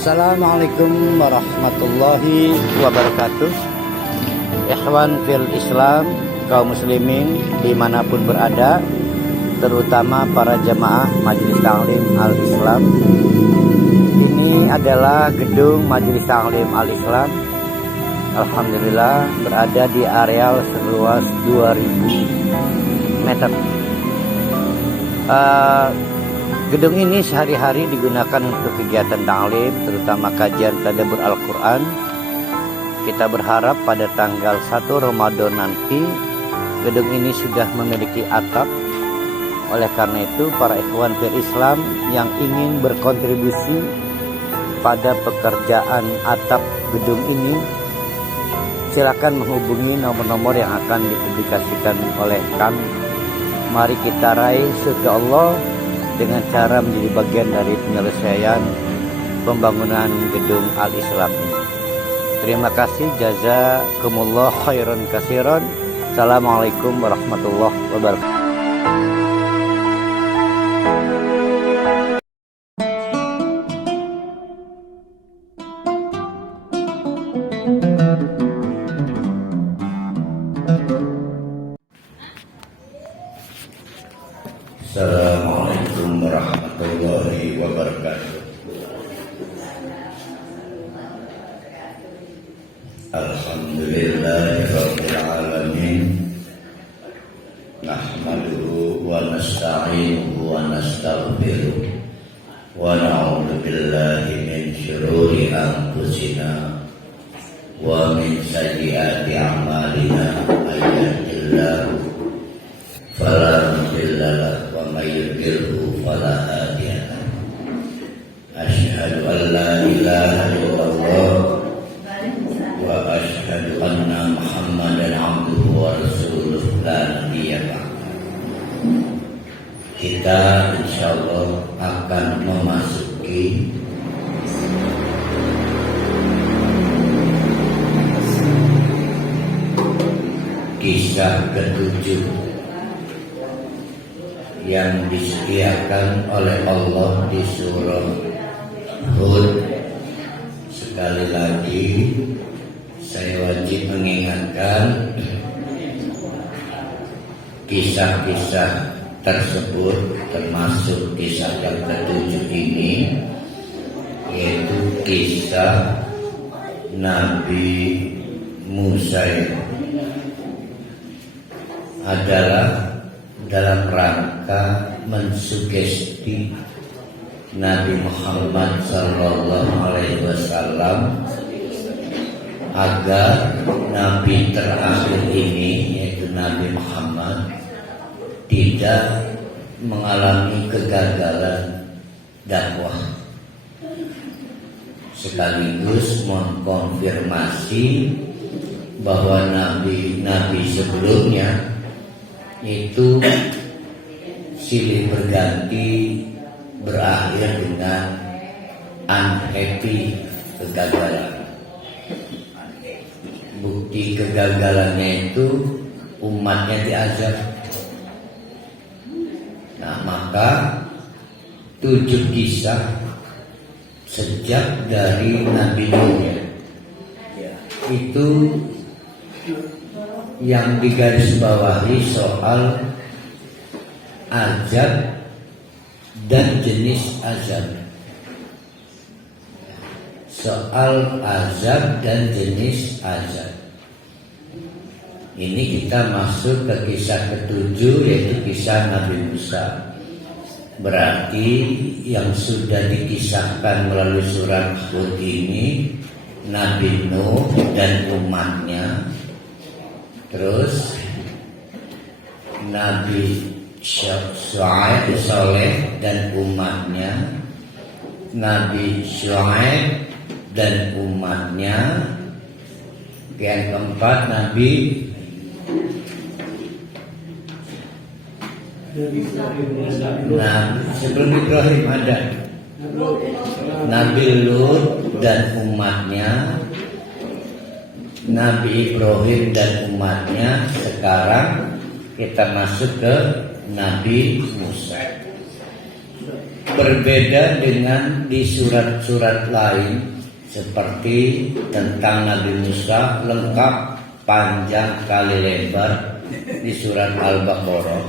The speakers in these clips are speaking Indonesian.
Assalamualaikum warahmatullahi wabarakatuh. Ikhwan fil Islam, kaum muslimin dimanapun berada, terutama para jamaah Majelis Ta'lim Al-Islam. Ini adalah gedung Majelis Ta'lim Al-Islam. Alhamdulillah berada di areal seluas 2000 meter. Gedung ini sehari-hari digunakan untuk kegiatan ta'lim, terutama kajian tadabbur Al-Quran. Kita berharap pada tanggal 1 Ramadan nanti gedung ini sudah memiliki atap. Oleh karena itu, para ikhwan fil Islam yang ingin berkontribusi pada pekerjaan atap gedung ini, silakan menghubungi nomor-nomor yang akan dipublikasikan oleh kami. Mari kita raih surga Allah dengan cara menjadi bagian dari penyelesaian pembangunan gedung Al-Islam ini. Terima kasih, jazakumullah khairan katsiran. Assalamualaikum warahmatullahi wabarakatuh. Assalamualaikum warahmatullahi wabarakatuh. Alhamdulillahirabbil alamin. Nahmaduhu wa nasta'inuhu wa nastaghfiruh wa na'udzu billahi min syururi anfusina wa min sayyiati a'malina. Ayyadillahu fala mudilla lahu wa may yudlilhu fala hadiya lahu. Asyhadu an la ilaha illallah wa asyhadu anna Muhammadan abduhu wa rasuluh la nabiyya ba'da. Kita insyaallah akan memasuki kisah ketujuh yang disediakan oleh Allah di surah Hud. Sekali lagi saya wajib mengingatkan, kisah-kisah tersebut termasuk kisah yang ketujuh ini, yaitu kisah Nabi Musa, adalah dalam rangka mensugesti Nabi Muhammad SAW agar Nabi terakhir ini, yaitu Nabi Muhammad, tidak mengalami kegagalan dakwah, sekaligus mengkonfirmasi bahwa nabi-nabi sebelumnya itu silih berganti berakhir dengan unhappy, kegagalan. Bukti kegagalannya itu umatnya diazab. Nah, maka 7 kisah sejak dari Nabi Nuh itu yang digarisbawahi soal azab dan jenis azab. Soal azab dan jenis azab. Ini kita masuk ke kisah ketujuh, yaitu kisah Nabi Musa. Berarti yang sudah dikisahkan melalui surat Hud ini Nabi Nuh dan umatnya. Terus Nabi Shu'aib Saleh dan umatnya, Nabi Shu'aib dan umatnya. Yang keempat Nabi sebelum Ibrahim ada Nabi Lut dan umatnya, Nabi Ibrahim dan umatnya. Sekarang kita masuk ke Nabi Musa. berbeda dengan di surat-surat lain seperti tentang Nabi Musa lengkap panjang kali lebar di surat Al-Baqarah,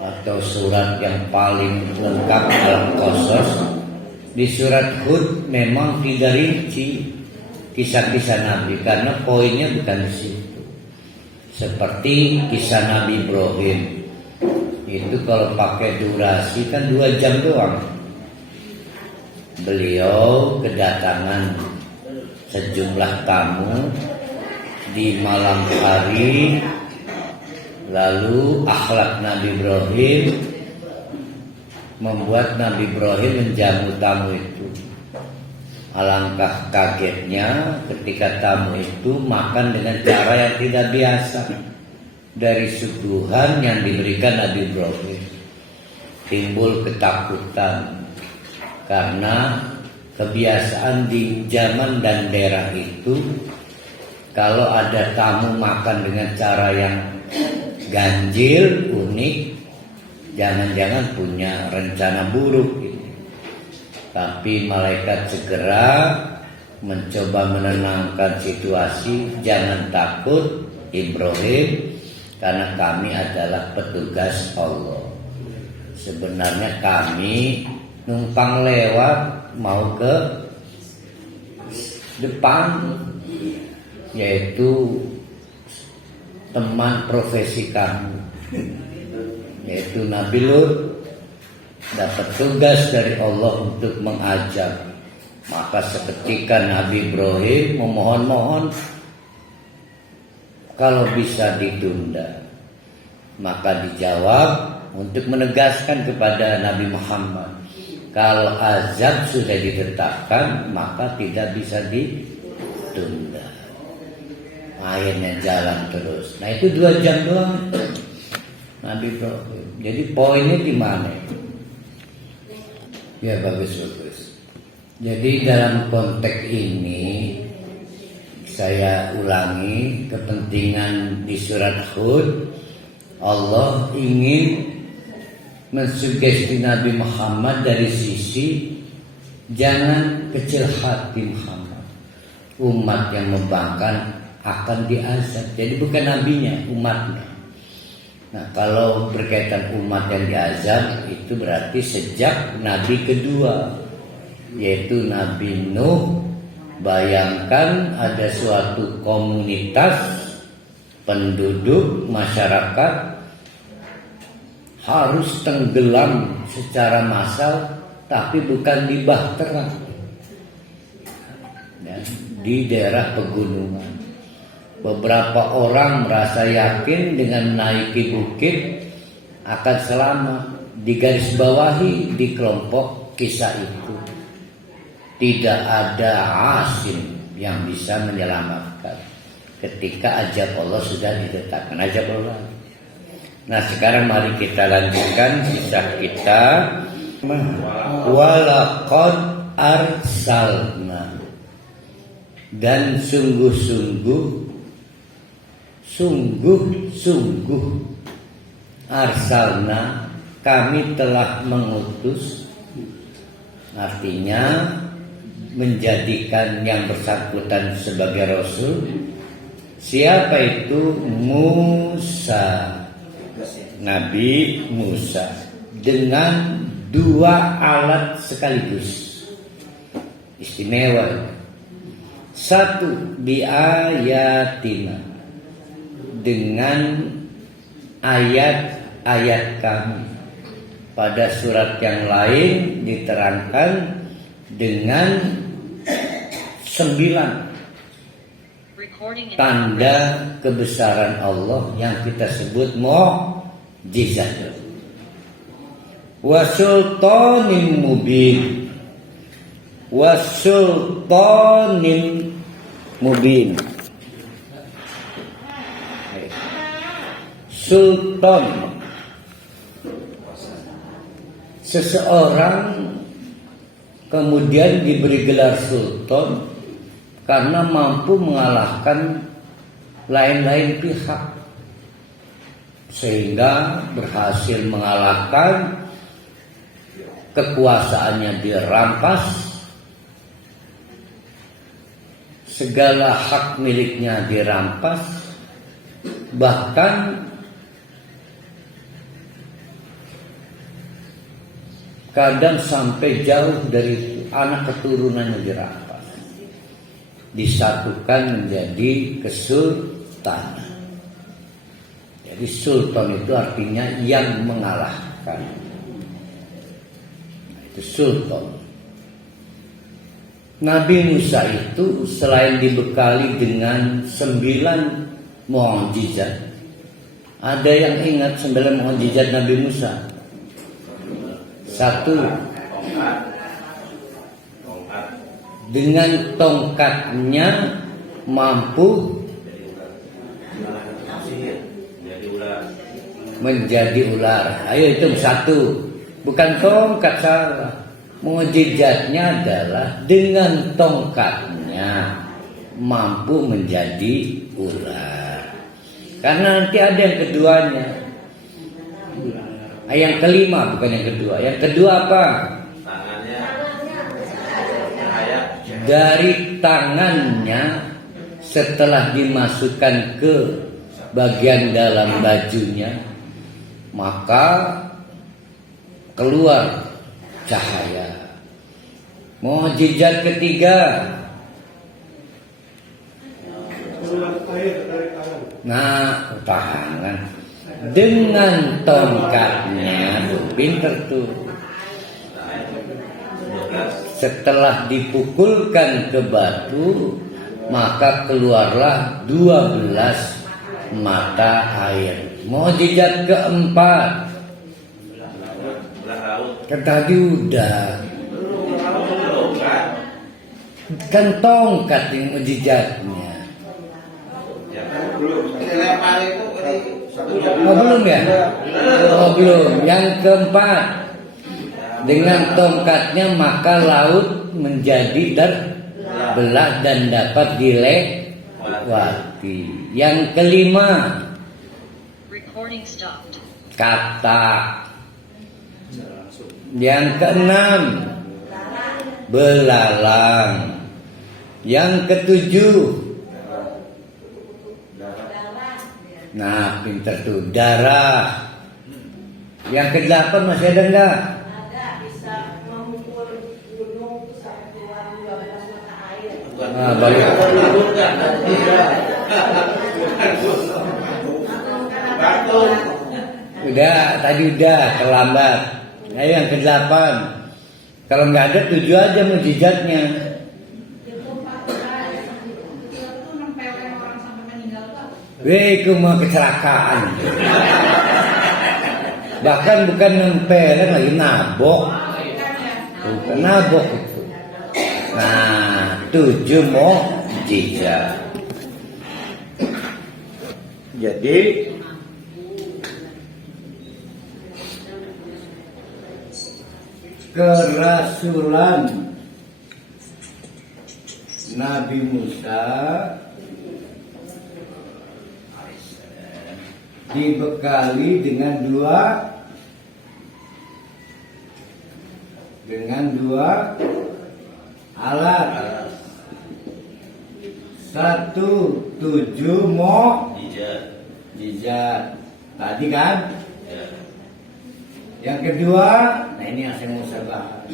atau surat yang paling lengkap Al-Qasas. Di surat Hud memang tidak rinci kisah-kisah Nabi karena poinnya bukan di situ. Seperti kisah Nabi Ibrahim, itu kalau pakai durasi kan 2 jam doang. Beliau kedatangan sejumlah tamu di malam hari, lalu akhlak Nabi Ibrahim membuat Nabi Ibrahim menjamu tamu itu. Alangkah kagetnya ketika tamu itu makan dengan cara yang tidak biasa dari suguhan yang diberikan Nabi Ibrahim. Timbul ketakutan karena kebiasaan di zaman dan daerah itu, kalau ada tamu makan dengan cara yang ganjil, unik, jangan-jangan punya rencana buruk. Tapi malaikat segera mencoba menenangkan situasi. Jangan takut Ibrahim, karena kami adalah petugas Allah. Sebenarnya kami numpang lewat mau ke depan, yaitu teman profesi kami, yaitu Nabi Lut, dapat tugas dari Allah untuk mengajak. Maka seketika Nabi Ibrahim memohon-mohon kalau bisa ditunda. Maka dijawab untuk menegaskan kepada Nabi Muhammad, kalau azab sudah ditetapkan maka tidak bisa ditunda. Akhirnya jalan terus. Nah itu 2 jam doang Nabi Ibrahim. Jadi poinnya di mana? Ya bagus. Jadi dalam konteks ini saya ulangi, kepentingan di surat Hud, Allah ingin mensugesti Nabi Muhammad dari sisi jangan kecil hati Muhammad. Umat yang membangkang akan diazab. Jadi bukan nabinya, umatnya. Nah kalau berkaitan umat yang diazab, itu berarti sejak Nabi kedua, yaitu Nabi Nuh. Bayangkan ada suatu komunitas penduduk masyarakat harus tenggelam secara massal, tapi bukan di Bahtera, di daerah pegunungan. Beberapa orang merasa yakin dengan naiki bukit akan selamat. Digarisbawahi di kelompok kisah itu, tidak ada asim yang bisa menyelamatkan ketika ajab Allah sudah ditetapkan. Ajab Allah. Nah sekarang mari kita lanjutkan kisah kita. Walaqad arsalna, dan sungguh-sungguh arsalna, kami telah mengutus. Artinya menjadikan yang bersangkutan sebagai rasul. Siapa itu? Musa, Nabi Musa, dengan 2 alat sekaligus. Istimewa. 1 biayatina, dengan ayat-ayat kami. Pada surat yang lain diterangkan dengan 9 tanda kebesaran Allah yang kita sebut mukjizat. Wa sultanin mubin, wa sultanin mubin. Sultan, seseorang kemudian diberi gelar sultan karena mampu mengalahkan lain-lain pihak, sehingga berhasil mengalahkan kekuasaannya dirampas, segala hak miliknya dirampas, bahkan kadang sampai jauh dari anak keturunannya dirampas, disatukan menjadi kesultanan. Jadi sultan itu artinya yang mengalahkan. Itu sultan. Nabi Musa itu selain dibekali dengan 9 mukjizat, ada yang ingat 9 mukjizat Nabi Musa? 1, dengan tongkatnya mampu menjadi ular. Ayo hitung 1. Bukan tongkat, salah. Mukjizatnya adalah dengan tongkatnya mampu menjadi ular. Karena nanti ada yang keduanya. Yang kelima, bukan yang kedua. Yang kedua apa? Dari tangannya setelah dimasukkan ke bagian dalam bajunya, maka keluar cahaya. Mukjizat ketiga, nah, tangan dengan tongkatnya, pinter tuh. Setelah dipukulkan ke batu, maka keluarlah 12 mata air. Mukjizat keempat, kan tadi udah, kan tongkat yang mukjizatnya. Oh belum ya? Oh belum. Yang keempat, dengan tongkatnya maka laut menjadi terbelah dan dapat dilewati. Yang kelima, kata. Yang keenam, belalang. Yang ketujuh, nah pinter tuh, darah. Yang kedelapan masih ada enggak? Ada, bisa memukul gunung sampai keluar 12 mata air. Nah, baru. Udah, tadi udah terlambat. Ayo yang ke-8. Kalau nggak ada 7 aja mukjizatnya. Itu mau kecelakaan. Bahkan bukan nempelin lagi, nabok. Bukan nabok itu. Nah, 7 mukjizat. Jadi kerasulan Nabi Musa dibekali dengan dua alat. 1, 7 mukjizat. Tadi kan? Yang kedua, nah ini yang saya mau bahas.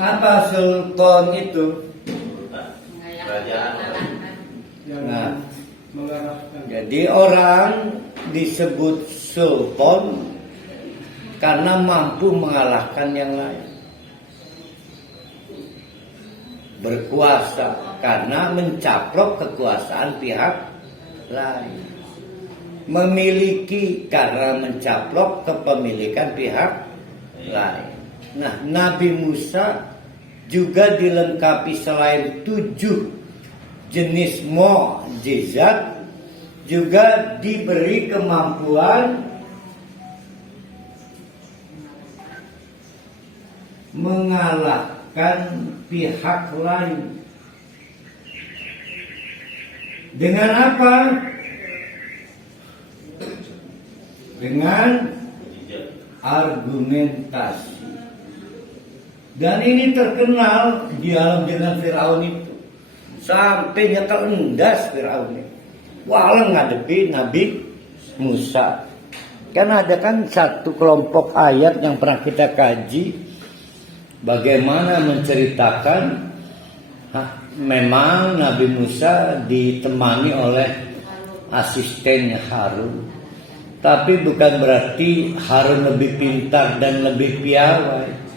Apa sultan itu? Nah, jadi orang disebut sultan karena mampu mengalahkan yang lain. Berkuasa karena mencaplok kekuasaan pihak lain. Memiliki karena mencaplok kepemilikan pihak lain. Nah, Nabi Musa juga dilengkapi selain 7 jenis mukjizat, juga diberi kemampuan mengalahkan pihak lain. Dengan apa? dengan argumentasi. Dan ini terkenal dialog dengan Firaun itu. Sampai nyekel endas Firaun itu. Walau ngadepi Nabi Musa. Kan ada kan satu kelompok ayat yang pernah kita kaji. Bagaimana menceritakan memang Nabi Musa ditemani oleh asistennya Harun. Tapi bukan berarti Harun lebih pintar dan lebih piawai.